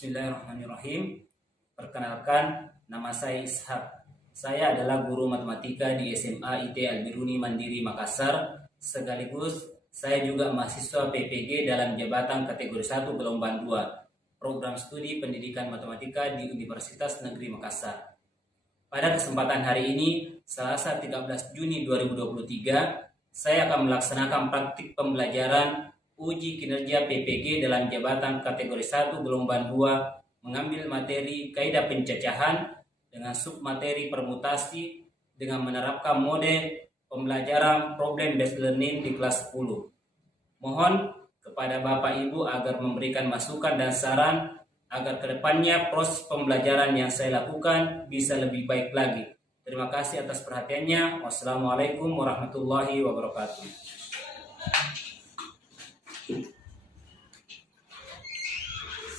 Bismillahirrahmanirrahim. Perkenalkan, nama saya Ishak. Saya adalah guru matematika di SMA IT Al-Biruni Mandiri Makassar. Sekaligus saya juga mahasiswa PPG dalam jabatan kategori 1 gelombang 2 program studi pendidikan matematika di Universitas Negeri Makassar. Pada kesempatan hari ini, Selasa 13 Juni 2023, saya akan melaksanakan praktik pembelajaran uji kinerja PPG dalam jabatan kategori 1 gelombang 2 mengambil materi kaidah pencacahan dengan submateri permutasi dengan menerapkan mode pembelajaran problem based learning di kelas 10. Mohon kepada Bapak Ibu agar memberikan masukan dan saran agar kedepannya proses pembelajaran yang saya lakukan bisa lebih baik lagi. Terima kasih atas perhatiannya. Wassalamualaikum warahmatullahi wabarakatuh.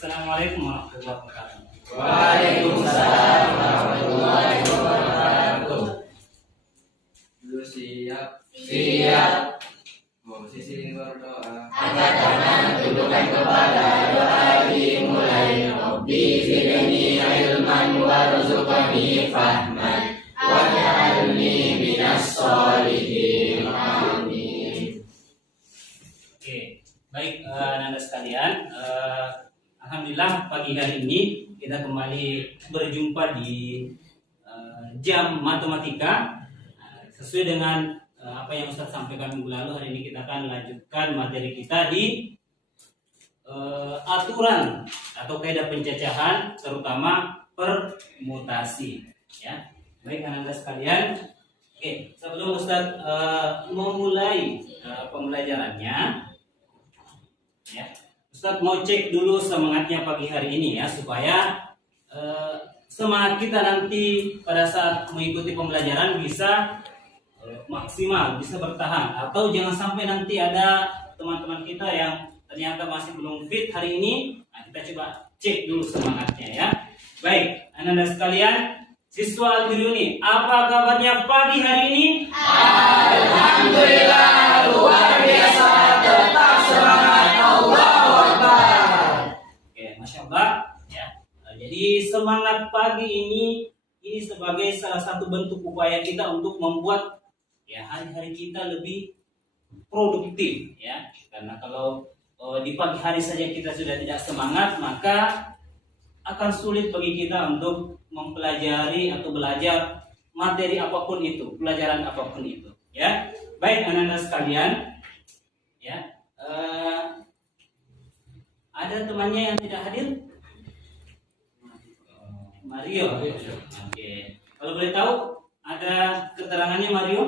Assalamualaikum warahmatullahi wabarakatuh. Waalaikumsalam warahmatullahi wabarakatuh. Dulu siap. Siap. Posisi berdoa. Angkat tangan, tundukkan kepala, doa dimulai. Rabbi zidni ilman warzuqni fahman waj'alni minas sholihin. Amin. Oke, baik Anda sekalian. Alhamdulillah pagi hari ini kita kembali berjumpa di jam matematika sesuai dengan apa yang Ustaz sampaikan minggu lalu. Hari ini kita akan lanjutkan materi kita di aturan atau kaidah pencacahan, terutama permutasi. Ya, baik Anda sekalian. Oke, sebelum Ustaz memulai pembelajarannya, ya. Ustaz mau cek dulu semangatnya pagi hari ini ya, supaya semangat kita nanti pada saat mengikuti pembelajaran bisa maksimal, bisa bertahan. Atau jangan sampai nanti ada teman-teman kita yang ternyata masih belum fit hari ini. Nah, kita coba cek dulu semangatnya ya. Baik, Anda sekalian, siswa Al-Biruni, apa kabarnya pagi hari ini? Alhamdulillah, luar biasa, tetap semangat. Allahu Akbar. Oke, Masya Allah ya. Jadi semangat pagi ini sebagai salah satu bentuk upaya kita untuk membuat ya hari-hari kita lebih produktif ya. Karena kalau di pagi hari saja kita sudah tidak semangat, maka akan sulit bagi kita untuk mempelajari atau belajar materi apapun itu, pelajaran apapun itu ya. Baik anak-anak sekalian ya, ada temannya yang tidak hadir? Mario. Oke. Kalau boleh tahu ada keterangannya Mario?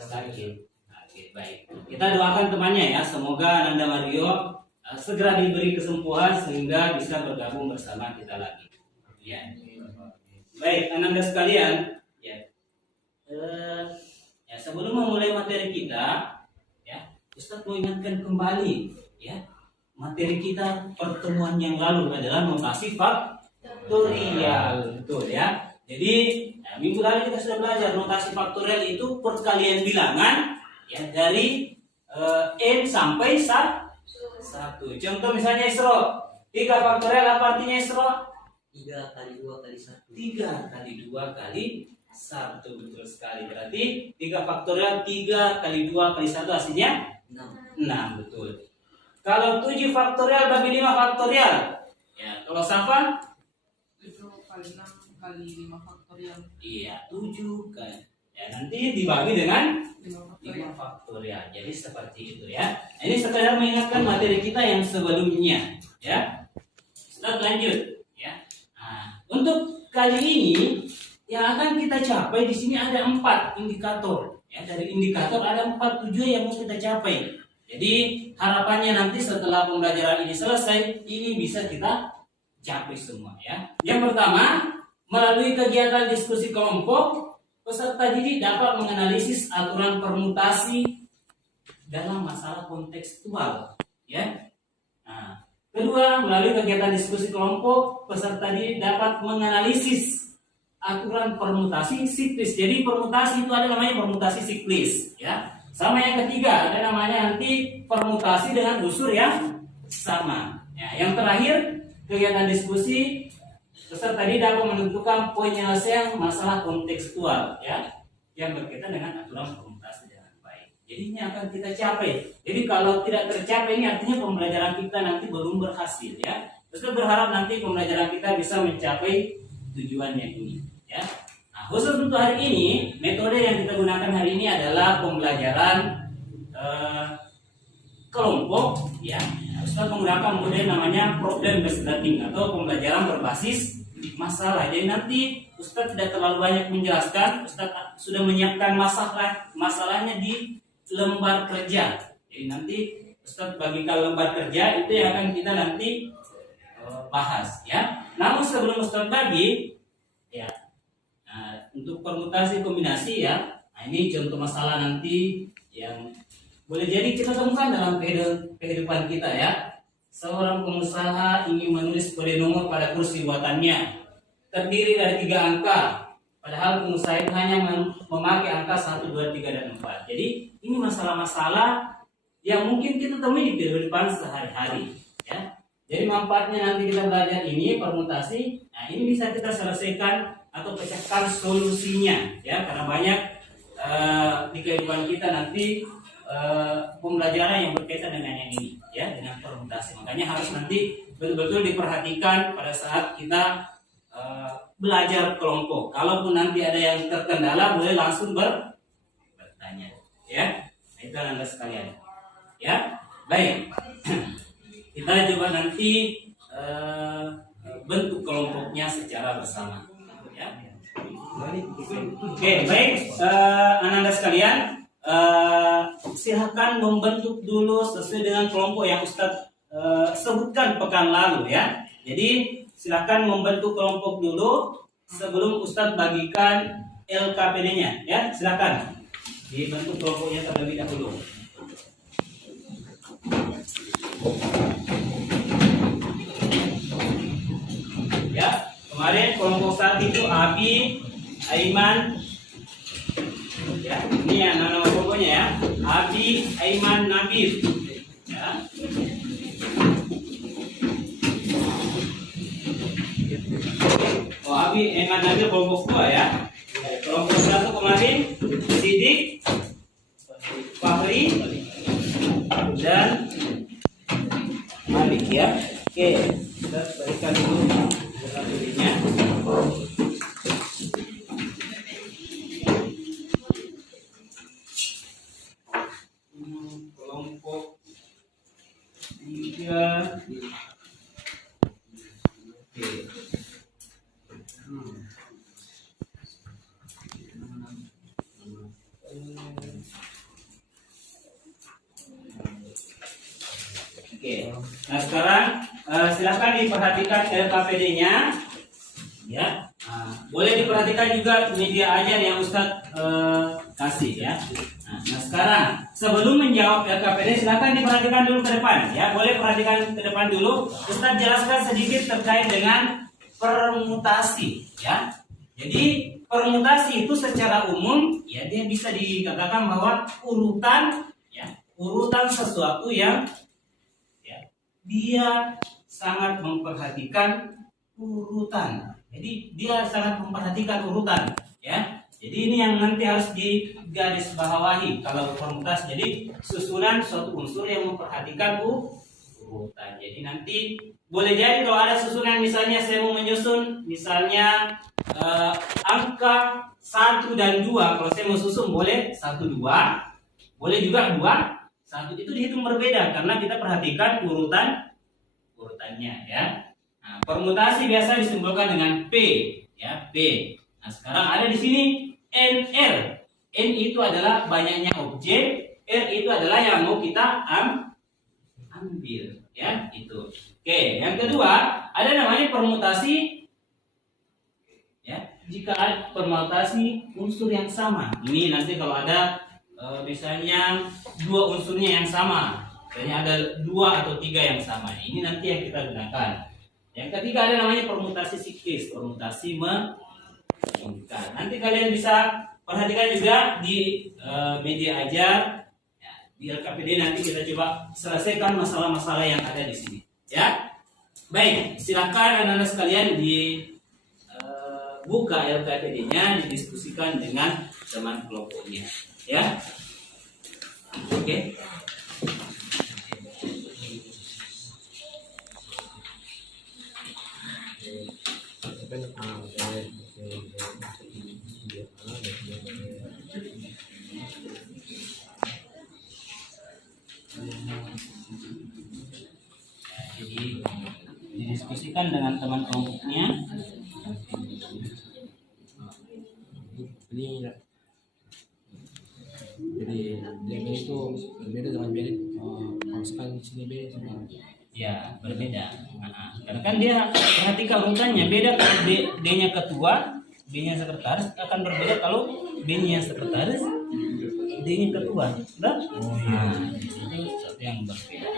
Sakit. Oke, baik. Kita doakan temannya ya, semoga Nanda Mario segera diberi kesembuhan sehingga bisa bergabung bersama kita lagi. Ya. Baik, Anda sekalian, ya. Ya, sebelum memulai materi kita, ya, Ustaz mau ingatkan kembali, ya, materi kita pertemuan yang lalu adalah notasi faktorial, betul ya. Jadi minggu lalu kita sudah belajar notasi faktorial itu perkalian bilangan ya dari n sampai 1. Contoh misalnya Isro, 3 faktorial apa artinya Isro? 3 kali 2 kali 1. 3 kali 2 kali 1, betul sekali. Berarti 3 faktorial 3 kali 2 kali 1 hasilnya 6, betul. Kalau 7 faktorial bagi 5 faktorial, ya kalau Safa 7 kali 6 kali 5 faktorial. iya 7 kan. Ya nanti dibagi dengan 5 5 faktorial. Jadi seperti itu ya. Ini sekedar mengingatkan materi kita yang sebelumnya ya. Kita lanjut ya. Nah, untuk kali ini yang akan kita capai di sini ada 4 indikator ya. Dari indikator ada 4 tujuan yang mau kita capai. Jadi harapannya nanti setelah pembelajaran ini selesai, ini bisa kita capai semua ya. Yang pertama, melalui kegiatan diskusi kelompok, peserta didik dapat menganalisis aturan permutasi dalam masalah kontekstual ya. Nah, kedua, melalui kegiatan diskusi kelompok, peserta didik dapat menganalisis aturan permutasi siklis. Jadi permutasi itu ada namanya permutasi siklis ya. Sama yang ketiga, ada namanya nanti permutasi dengan unsur yang sama. Ya, yang terakhir kegiatan diskusi, peserta tadi dapat menentukan penyelesaian masalah kontekstual ya yang berkaitan dengan aturan permutasi dengan baik. Jadi ini akan kita capai. Jadi kalau tidak tercapai ini artinya pembelajaran kita nanti belum berhasil ya. Peserta berharap nanti pembelajaran kita bisa mencapai tujuannya ini ya. Nah, khusus untuk hari ini metode yang kita gunakan hari ini adalah pembelajaran kelompok ya. Ustaz menggunakan model namanya problem based learning atau pembelajaran berbasis masalah. Jadi nanti Ustaz tidak terlalu banyak menjelaskan. Ustaz sudah menyiapkan masalahnya di lembar kerja. Jadi nanti Ustaz bagikan lembar kerja itu yang akan kita nanti bahas ya. Namun sebelum Ustaz bagi ya, untuk permutasi kombinasi ya. Nah, ini contoh masalah nanti yang boleh jadi kita temukan dalam kehidupan kita ya. Seorang pengusaha ingin menulis kode nomor pada kursi buatannya. Terdiri dari 3 angka. Padahal pengusaha itu hanya memakai angka 1, 2, 3, dan 4. Jadi ini masalah-masalah yang mungkin kita temui di kehidupan sehari-hari ya. Jadi manfaatnya nanti kita belajar ini permutasi. Nah, ini bisa kita selesaikan atau pecahkan solusinya ya. Karena banyak di kehidupan kita nanti pembelajaran yang berkaitan dengan yang ini ya, dengan permutasi. Makanya harus nanti betul-betul diperhatikan pada saat kita belajar kelompok. Kalaupun nanti ada yang terkendala boleh langsung bertanya ya. Nah, itu Anda sekalian ya. Baik. Kita coba nanti bentuk kelompoknya secara bersama ya. Oke, baik anak-anak sekalian. Silahkan membentuk dulu sesuai dengan kelompok yang Ustadz sebutkan pekan lalu ya. Jadi silahkan membentuk kelompok dulu sebelum Ustadz bagikan LKPD-nya ya. Silahkan dibentuk kelompoknya terlebih dahulu. Ya, kemarin kelompok 1 itu Abi, Aiman. Ya, ini ya nama kelompoknya ya. Abi, Aiman, Nabil. Ya. Oh, Abi, Aiman, Nabil kelompok 2 ya. Kelompok 1 kemarin Sidik, Fahri, dan Malik ya. Oke, kita berikan dulu LKPD-nya. Kelompok 3. Oke. Oke. Nah sekarang silahkan diperhatikan LKPD-nya ya. Boleh diperhatikan juga media ajar yang Ustadz kasih ya. Nah sekarang sebelum menjawab LKPD silahkan diperhatikan dulu ke depan ya. Boleh perhatikan ke depan dulu. Ustadz jelaskan sedikit terkait dengan permutasi ya. Jadi permutasi itu secara umum ya dia bisa dikatakan bahwa urutan sesuatu yang ya, dia sangat memperhatikan urutan. Jadi dia sangat memperhatikan urutan ya. Jadi ini yang nanti harus digarisbawahi kalau permutasi. Jadi susunan suatu unsur yang memperhatikan urutan. Jadi nanti boleh jadi kalau ada susunan misalnya saya mau menyusun misalnya angka 1 dan 2. Kalau saya mau susun boleh 1, 2. Boleh juga 2, 1. Itu dihitung berbeda karena kita perhatikan urutannya ya. Nah, permutasi biasa disimbolkan dengan P ya, P. Nah, sekarang ada di sini NR. N itu adalah banyaknya objek, R itu adalah yang mau kita ambil ya, itu. Oke, yang kedua ada namanya permutasi ya. Jika ada permutasi unsur yang sama. Ini nanti kalau ada misalnya 2 unsurnya yang sama, misalnya ada 2 atau 3 yang sama. Ini nanti yang kita gunakan. Yang ketiga ada namanya permutasi siklus, permutasi mengikat. Nanti kalian bisa perhatikan juga di media ajar, ya, di LKPD nanti kita coba selesaikan masalah-masalah yang ada di sini. Ya, Baik, silakan anak-anak sekalian buka LKPD-nya, didiskusikan dengan teman kelompoknya, ya. Oke. Jadi didiskusikan dengan teman kelompoknya. Ini jadi level itu berbeda dengan beda kalau sekarang di sini beda sama Ya, berbeda. Karena kan dia perhatikan urutannya beda. Kalau D-nya ketua, B-nya sekretaris akan berbeda kalau B-nya sekretaris, D-nya ketua. Udah? Itu satu yang berbeda.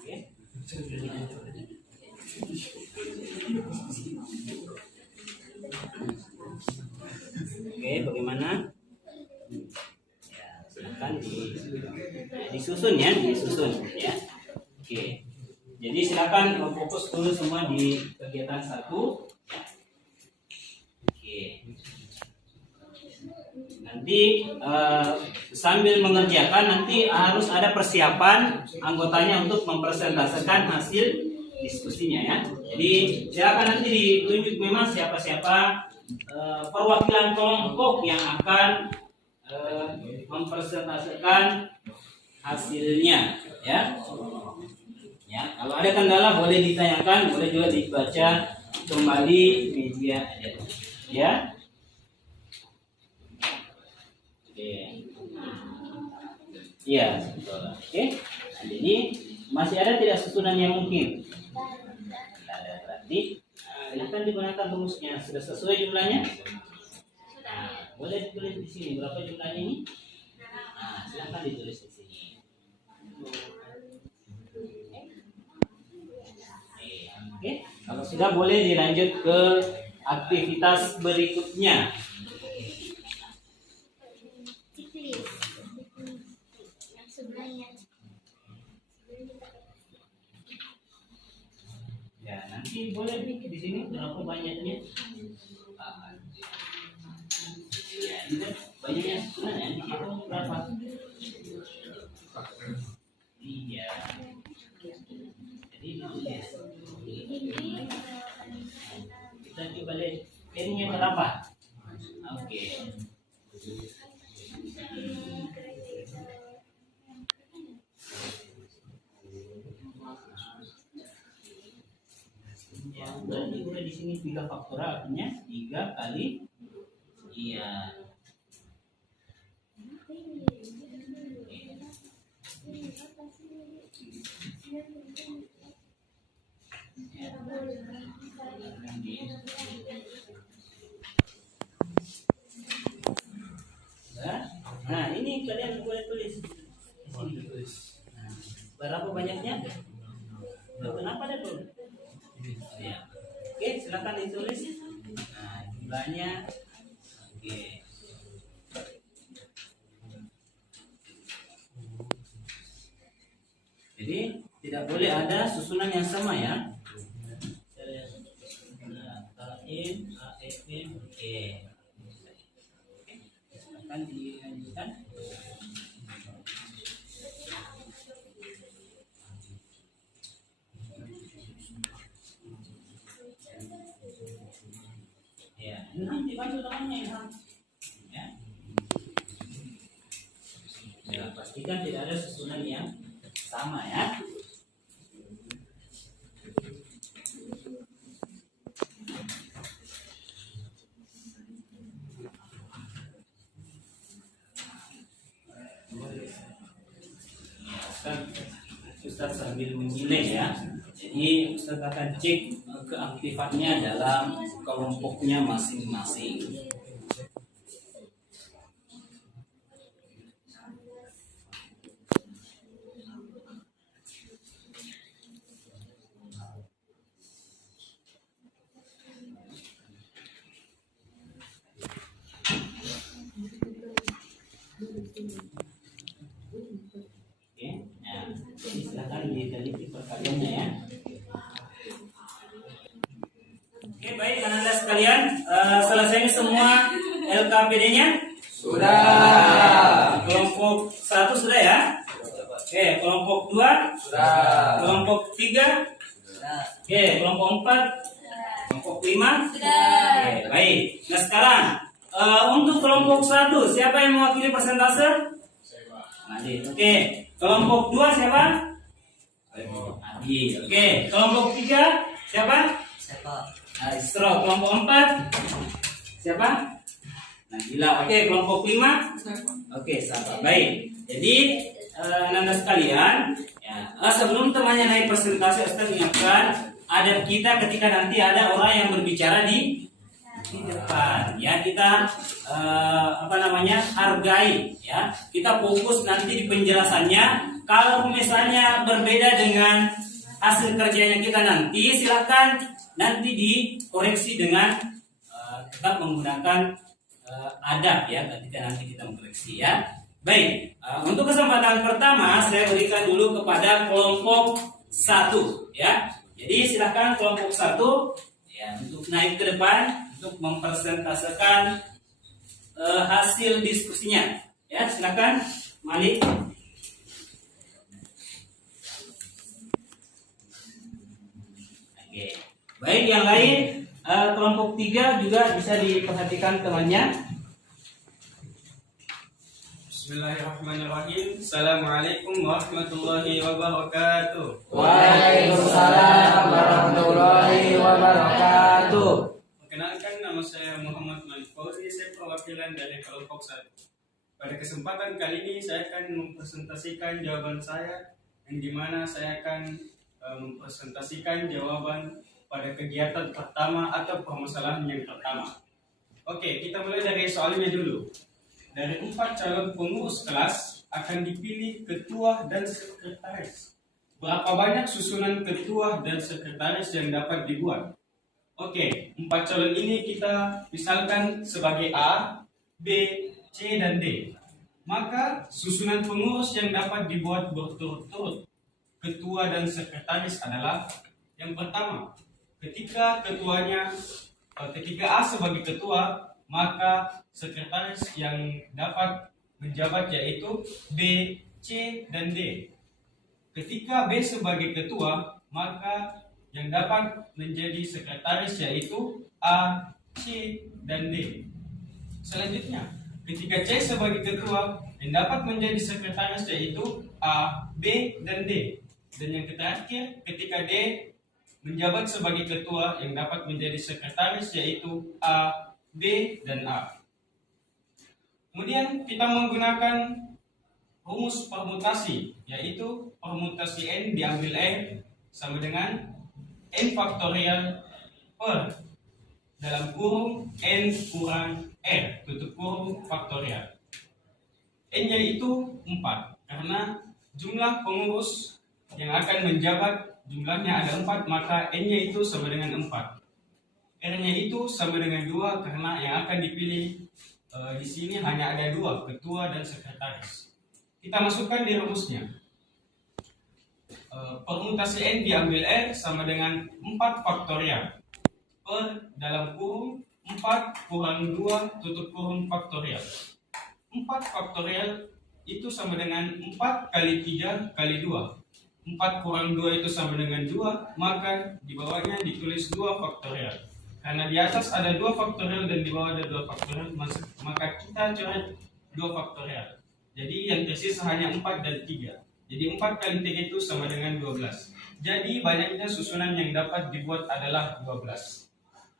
Oke. Oke, bagaimana? Silakan disusun ya. Oke. Jadi silakan fokus dulu semua di kegiatan 1. Oke. Nanti sambil mengerjakan nanti harus ada persiapan anggotanya untuk mempresentasikan hasil diskusinya ya. Jadi silakan nanti ditunjuk memang siapa-siapa perwakilan kelompok yang akan mempresentasikan hasilnya ya. Ya, kalau ada kendala boleh ditanyakan, boleh juga dibaca kembali media ya. Oke. Iya, betul. Oke. Nah, jadi masih ada tidak susunan yang mungkin? Tidak ada berarti. Silakan digunakan rumusnya. Sudah sesuai jumlahnya? Nah, boleh ditulis di sini berapa jumlahnya ini? Nah, silakan ditulis di sini. Oke, kalau sudah boleh dilanjut ke aktivitas berikutnya. Ya, nanti boleh di sini berapa banyaknya? Ya, ini banyaknya sebenarnya dihitung berapa? Iya. Jadi ditulis. Kita coba lihat N-nya berapa? Oke. Ya, berarti udah di sini 3 faktoral, artinya 3 kali iya. Nah, ini kalian boleh tulis di sini. Nah, berapa banyaknya? Kenapa ada tuh? Ya. Oke, silakan ditulis. Nah, jumlahnya. Oke. Jadi tidak boleh ada susunan yang sama ya. N, A, F, M, E. Akan dilanjutkan. Ya, nanti bantu temannya ya. Ya, pastikan tidak ada susunan yang sama ya. Ustaz sambil menilai ya. Jadi Ustaz akan cek keaktifannya dalam kelompoknya masing-masing. Oke, baik anak-anak sekalian, selesai semua LKPD-nya? Sudah. Kelompok 1 sudah ya? Oke, kelompok 2? Sudah. Kelompok 3? Oke, kelompok 4? Kelompok 5? Oke, baik. Nah sekarang, untuk kelompok 1, siapa yang mewakili persentase? Adit. Oke, kelompok 2 siapa? Adit. Oke, kelompok 3 siapa? Isro. Kelompok 4 siapa? Nabila. Oke, kelompok 5? Oke, sahabat. Baik. Jadi anak-anak sekalian, ya, sebelum temannya naik presentasi, Ustaz ingatkan adab kita ketika nanti ada orang yang berbicara di depan. Ya, kita hargai. Ya, kita fokus nanti di penjelasannya. Kalau misalnya berbeda dengan hasil kerjanya kita nanti, silakan nanti dikoreksi dengan tetap menggunakan adab ya, ketika nanti kita mengkoreksi ya. Baik, untuk kesempatan pertama saya berikan dulu kepada kelompok 1 ya. Jadi silakan kelompok 1 ya untuk naik ke depan untuk mempresentasikan hasil diskusinya. Ya, silakan Malik. Oke. Baik, yang lain kelompok 3 juga bisa diperhatikan temannya. Bismillahirrahmanirrahim. Assalamualaikum warahmatullahi wabarakatuh. Waalaikumsalam warahmatullahi wabarakatuh. Perkenalkan, nama saya Muhammad Malik Fauzi, saya perwakilan dari kelompok 1. Pada kesempatan kali ini saya akan mempresentasikan jawaban saya, yang dimana saya akan mempresentasikan jawaban pada kegiatan pertama atau permasalahan yang pertama. Oke, kita mulai dari soalnya dulu. Dari 4 calon pengurus kelas akan dipilih ketua dan sekretaris. Berapa banyak susunan ketua dan sekretaris yang dapat dibuat? Oke, 4 calon ini kita misalkan sebagai A, B, C, dan D. Maka susunan pengurus yang dapat dibuat berturut-turut ketua dan sekretaris adalah yang pertama, ketika A sebagai ketua, maka sekretaris yang dapat menjabat yaitu B, C, dan D. Ketika B sebagai ketua, maka yang dapat menjadi sekretaris yaitu A, C, dan D. Selanjutnya, ketika C sebagai ketua, yang dapat menjadi sekretaris yaitu A, B, dan D. Dan yang terakhir, ketika D menjabat sebagai ketua, yang dapat menjadi sekretaris yaitu A, B, dan A. Kemudian kita menggunakan rumus permutasi, yaitu permutasi N diambil R sama dengan N faktorial per dalam kurung N kurang R tutup kurung faktorial. N-nya itu 4 karena jumlah pengurus yang akan menjabat jumlahnya ada 4, maka N-nya itu sama dengan 4. R-nya itu sama dengan 2 karena yang akan dipilih di sini hanya ada 2, ketua dan sekretaris. Kita masukkan di rumusnya. Permutasi N diambil R sama dengan 4 faktorial per dalam kurung 4 kurang 2 tutup kurung faktorial. 4 faktorial itu sama dengan 4 kali 3 kali 2. 4 kurang 2 itu sama dengan 2, maka di bawahnya ditulis 2 faktorial. Karena di atas ada 2 faktorial dan di bawah ada 2 faktorial, maka kita coret 2 faktorial. Jadi yang tersisa hanya 4 dan 3. Jadi 4 kali 3 itu sama dengan 12. Jadi banyaknya susunan yang dapat dibuat adalah 12.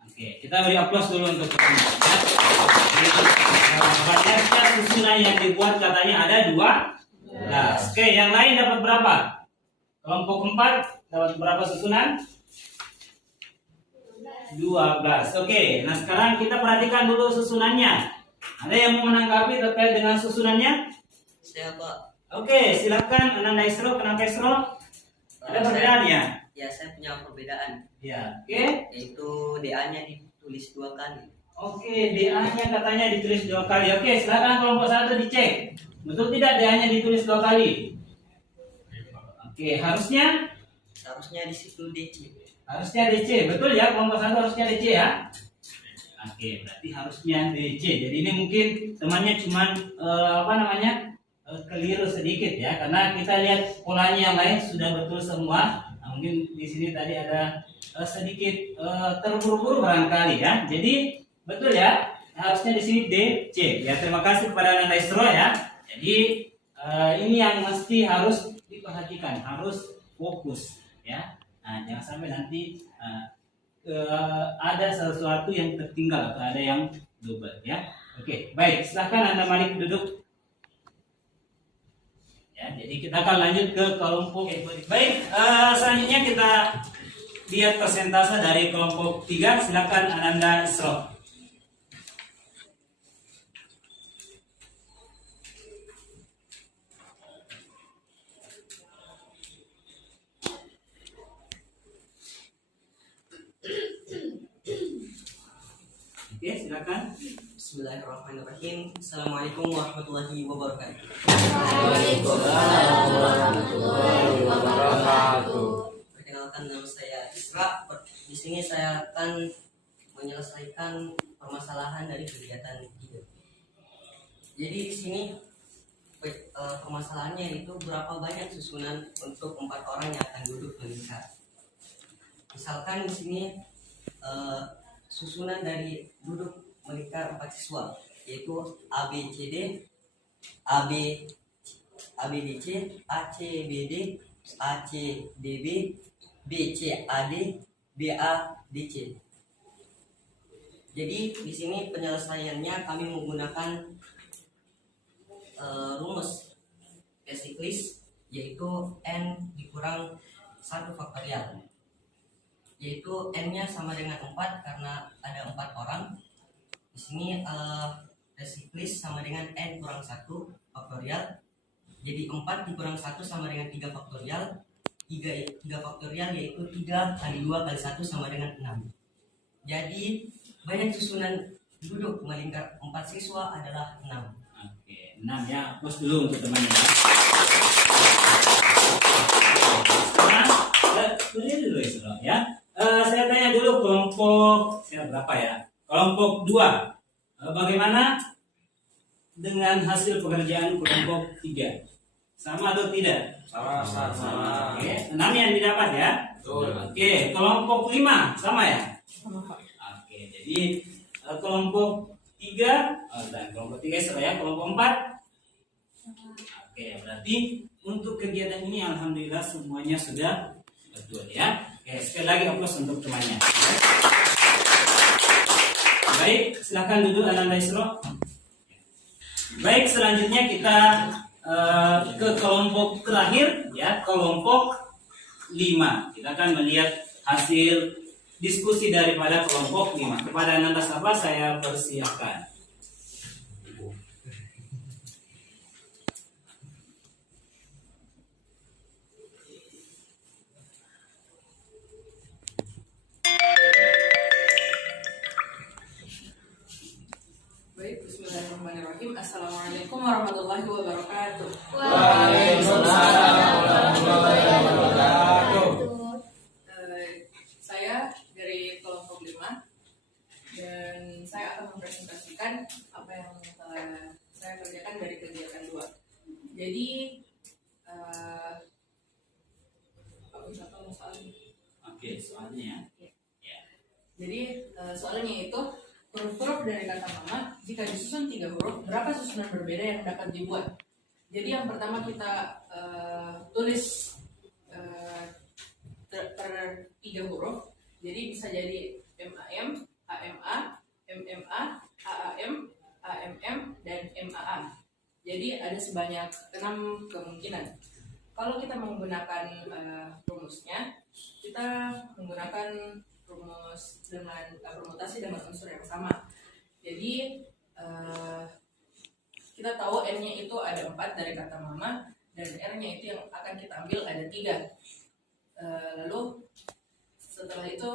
Oke, kita beri aplaus dulu untuk teman-teman. Banyaknya susunan yang dibuat katanya ada 12. Oke, yang lain dapat berapa? Kelompok 4 dapat berapa susunan? 12. Oke, nah sekarang kita perhatikan dulu susunannya. Ada yang mau menanggapi terkait dengan susunannya? Saya Pak. Oke, silakan Ananda Isro. Kenapa Isro? Ada perbedaannya? Ya, saya punya perbedaan. Ya, oke. Yaitu DA-nya ditulis 2 kali. Oke, DA-nya katanya ditulis 2 kali. Oke, silakan kelompok 1 dicek. Betul tidak DA-nya ditulis 2 kali? Oke, harusnya Seharusnya di situ DC. Harusnya DC, betul ya? Kelompok 1 harusnya DC ya? Oke, berarti harusnya DC. Jadi ini mungkin temannya cuman keliru sedikit ya, karena kita lihat polanya yang lain sudah betul semua. Nah, mungkin di sini tadi ada sedikit terburu-buru barangkali ya. Jadi betul ya, harusnya di sini DC. Ya, terima kasih kepada Nanda Isro ya. Jadi ini yang mesti harus diperhatikan, harus fokus ya. Nah, jangan sampai nanti ada sesuatu yang tertinggal atau ada yang double ya. Oke, baik, silahkan Anda Malik duduk. Ya, jadi kita akan lanjut ke kelompok. Baik, selanjutnya kita lihat persentase dari kelompok 3. Silakan Ananda Isro. Oke, silakan. Bismillahirrahmanirrahim. Assalamualaikum warahmatullahi wabarakatuh. Waalaikumsalam warahmatullahi wabarakatuh. Perkenalkan, nama saya Isra. Di sini saya akan menyelesaikan permasalahan dari kegiatan hidup. Jadi di sini permasalahannya itu berapa banyak susunan untuk 4 orang yang akan duduk melingkar. Misalkan di sini susunan dari duduk melingkar 4 siswa, yaitu ABCD, ABDC, ACBD, ACDB, BCAD, BADC. Jadi di sini penyelesaiannya kami menggunakan rumus basic list, yaitu n dikurang 1 faktorial, yaitu n-nya sama dengan 4 karena ada 4 orang. Di sini basic list sama dengan n kurang 1 faktorial. Jadi 4 dikurang 1 sama dengan 3 faktorial. 3 faktorial yaitu 3 kali 2 kali 1 sama dengan 6. Jadi banyak susunan duduk melingkar 4 siswa adalah 6. Oke, 6 ya. Hapus dulu untuk temannya. Sekarang dulu Isro ya. Saya tanya dulu kelompok berapa ya? Kelompok 2. Bagaimana dengan hasil pekerjaan kelompok 3? Sama atau tidak? Sama. Oke, 6 yang didapat ya? Betul. Oke, kelompok 5 sama ya? Sama Pak. Oke, jadi kelompok 3 dan kelompok 3 saya kelompok 4. Oke, berarti untuk kegiatan ini alhamdulillah semuanya sudah betul ya. Oke, sekali lagi aplaus untuk temannya. Baik, silakan duduk Ananda Isro. Baik, selanjutnya kita ke kelompok terakhir ya, kelompok 5. Kita akan melihat hasil diskusi daripada kelompok 5. Kepada Ananda Safa saya persilakan. Baik, bismillahirrahmanirrahim. Assalamualaikum warahmatullahi wabarakatuh. Waalaikumsalam warahmatullahi wabarakatuh. Saya dari kelompok 5 dan saya akan mempresentasikan apa yang telah saya kerjakan dari kegiatan 2. Jadi Oke, soalnya Jadi soalnya itu huruf-huruf dari kata mama jika disusun 3 huruf, berapa susunan berbeda yang dapat dibuat? Jadi yang pertama kita tulis per 3 huruf. Jadi bisa jadi MAM, AMA, MMA, AAM, AMM, dan MAA. Jadi ada sebanyak 6 kemungkinan. Kalau kita menggunakan rumusnya, kita menggunakan rumus dengan permutasi dengan unsur yang sama. Jadi kita tahu n-nya itu ada 4 dari kata mama dan r-nya itu yang akan kita ambil ada 3. Lalu setelah itu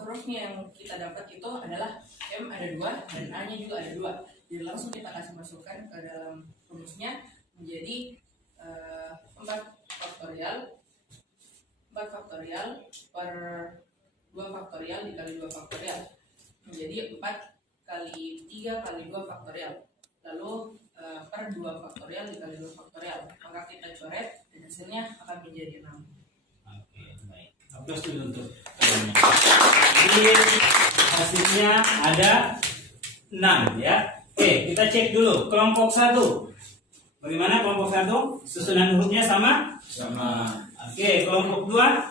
hurufnya yang kita dapat itu adalah m ada 2 dan a-nya juga ada 2. Jadi langsung kita kasih masukkan ke dalam rumusnya menjadi 4 faktorial per 2 faktorial dikali 2 faktorial menjadi 4 kali 3 kali 2 faktorial. Lalu per 2 faktorial dikali 2 faktorial. Maka kita coret dan hasilnya akan menjadi 6. Oke, baik. Aplaus dulu untuk kalian. Jadi hasilnya ada 6 ya. Oke, kita cek dulu kelompok 1. Bagaimana kelompok 1? Susunan hurufnya sama? Sama. Oke, kelompok 2?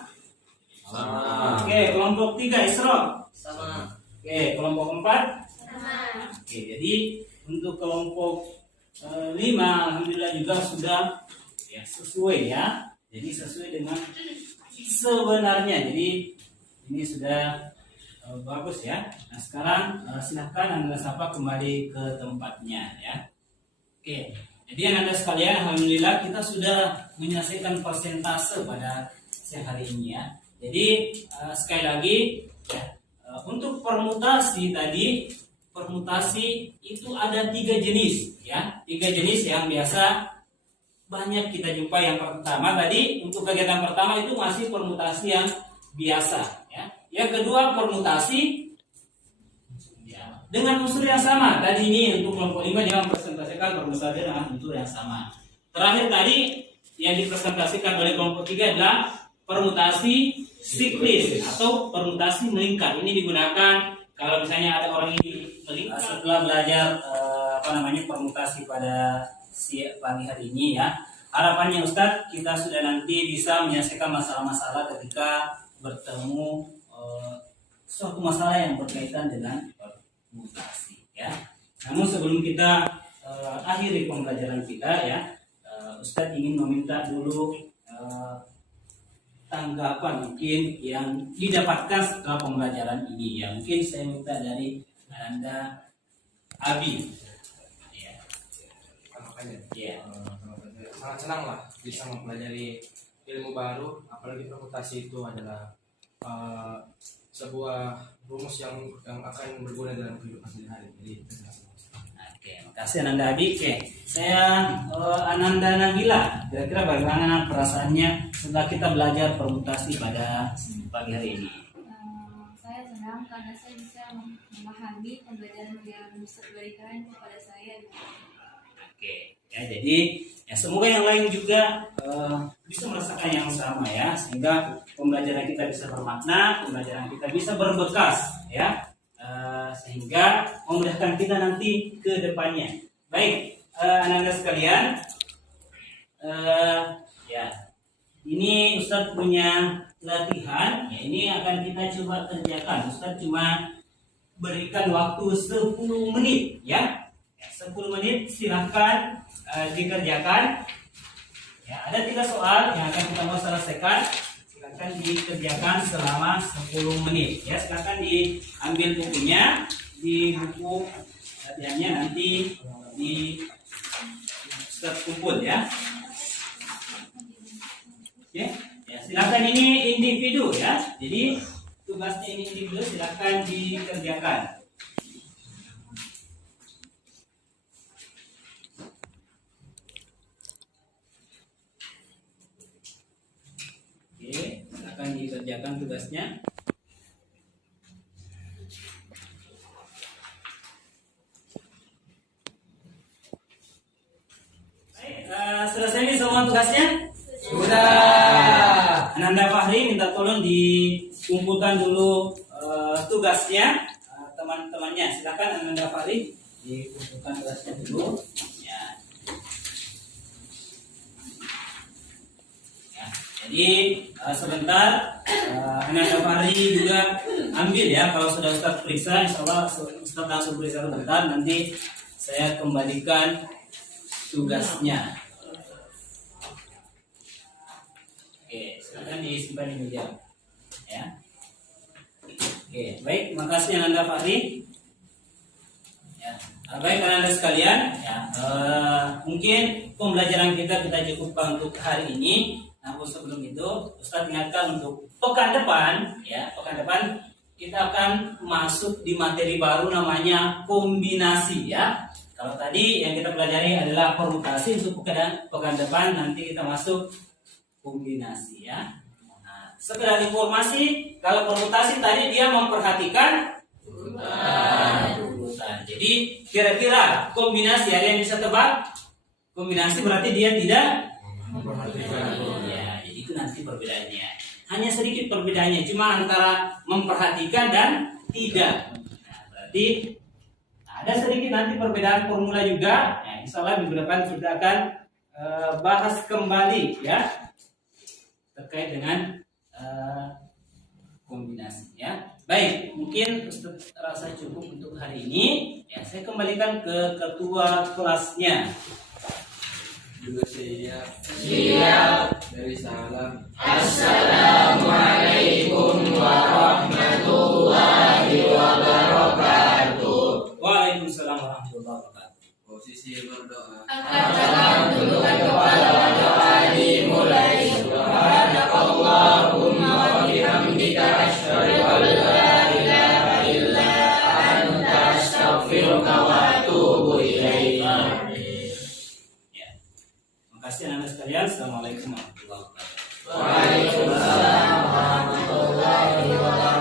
Sama. Oke, kelompok 3 Isra? Sama. Oke, kelompok 4? Sama. Oke, jadi untuk kelompok 5 alhamdulillah juga sudah ya sesuai ya. Jadi sesuai dengan sebenarnya. Jadi ini sudah bagus ya. Nah, sekarang silahkan Anda sapa kembali ke tempatnya ya. Oke. Jadi Anda sekalian alhamdulillah kita sudah menyelesaikan persentase pada siang hari ini ya. Jadi sekali lagi ya, untuk permutasi tadi, permutasi itu ada 3 jenis ya, 3 jenis yang biasa banyak kita jumpa. Yang pertama tadi untuk kegiatan pertama itu masih permutasi yang biasa ya. Yang kedua permutasi ya, dengan unsur yang sama. Tadi ini untuk kelompok 5 dia mempresentasikan permutasi dengan unsur yang sama. Terakhir tadi yang dipresentasikan oleh kelompok 3 adalah permutasi siklis atau permutasi melingkar. Ini digunakan kalau misalnya ada orang ini melingkar. Setelah belajar permutasi pada pagi hari ini ya, harapannya Ustadz kita sudah nanti bisa menyelesaikan masalah-masalah ketika bertemu suatu masalah yang berkaitan dengan permutasi ya. Namun sebelum kita akhiri pembelajaran kita ya, Ustadz ingin meminta dulu tanggapan mungkin yang didapatkan setelah pembelajaran ini ya. Mungkin saya minta dari Anda Abi ya. Ya. Sangat senang lah bisa mempelajari ilmu baru, apalagi permutasi itu adalah sebuah rumus yang akan berguna dalam kehidupan sehari-hari. Jadi Oke, makasih Ananda Abi. Oke, saya Ananda Nabila. Kira-kira bagaimana perasaannya setelah kita belajar permutasi pada pagi hari ini? Saya senang karena saya bisa memahami pembelajaran yang Ustaz berikan kepada saya. Oke, ya jadi ya semoga yang lain juga bisa merasakan yang sama ya, sehingga pembelajaran kita bisa bermakna, pembelajaran kita bisa berbekas ya. Sehingga memudahkan kita nanti ke depannya. Baik, anak-anak sekalian, ya ini Ustadz punya latihan. Ya, ini akan kita coba kerjakan. Ustadz cuma berikan waktu 10 menit ya. 10 menit silahkan dikerjakan. Ya, ada 3 soal yang akan kita mau selesaikan. Silakan dikerjakan selama 10 menit ya. Silakan diambil bukunya, di buku latihannya nanti di kumpul ya. Oke, ya silakan, ini individu ya. Jadi tugasnya ini individu, silakan dikerjakan. Oke, silakan dikerjakan tugasnya. Baik, selesai nih semua tugasnya? sudah. Ananda Fahri minta tolong dikumpulkan dulu tugasnya, teman-temannya. Silakan Ananda Fahri dikumpulkan tugasnya dulu. Ya. Ya. Jadi sebentar Ananda Fahri juga ambil ya. Kalau sudah Ustaz periksa, insya Allah Ustaz langsung periksa sebentar. Nanti saya kembalikan tugasnya. Oke, silakan disimpan di meja. Ya. Oke, baik, makasih Ananda Fahri. Ya, baik Ananda sekalian. Ya, mungkin pembelajaran kita cukupkan untuk hari ini. Namun sebelum itu, Ustaz ingatkan untuk pekan depan, ya, pekan depan kita akan masuk di materi baru namanya kombinasi, ya. Kalau tadi yang kita pelajari adalah permutasi, untuk pekan depan nanti kita masuk kombinasi ya. Nah, Sekedar informasi, kalau permutasi tadi dia memperhatikan urutan. Jadi kira-kira kombinasi ada yang bisa tebak? Kombinasi berarti dia tidak memperhatikan. Ya, jadi itu nanti perbedaannya. Hanya sedikit perbedaannya, cuma antara memperhatikan dan tidak. Nah, berarti ada sedikit nanti perbedaan formula juga. Nah, insya Allah minggu depan kita akan bahas kembali ya terkait dengan kombinasi ya. Baik, mungkin Ustaz rasa cukup untuk hari ini. Ya, saya kembalikan ke ketua kelasnya. Juga siap. Dari salam. Assalamualaikum warahmatullahi wabarakatuh. Waalaikumsalam warahmatullahi wabarakatuh. Posisi berdoa. Angkat tangan, tundukkan kepala, doa dimulai. Subhanakallahumma wa bihamdika asyhadu an la ilaha illa anta astaghfiruka wa atubu ilaik. Ya. Makasih anak-anak sekalian. Assalamualaikum warahmatullahi wabarakatuh. Waalaikumsalam warahmatullahi wabarakatuh.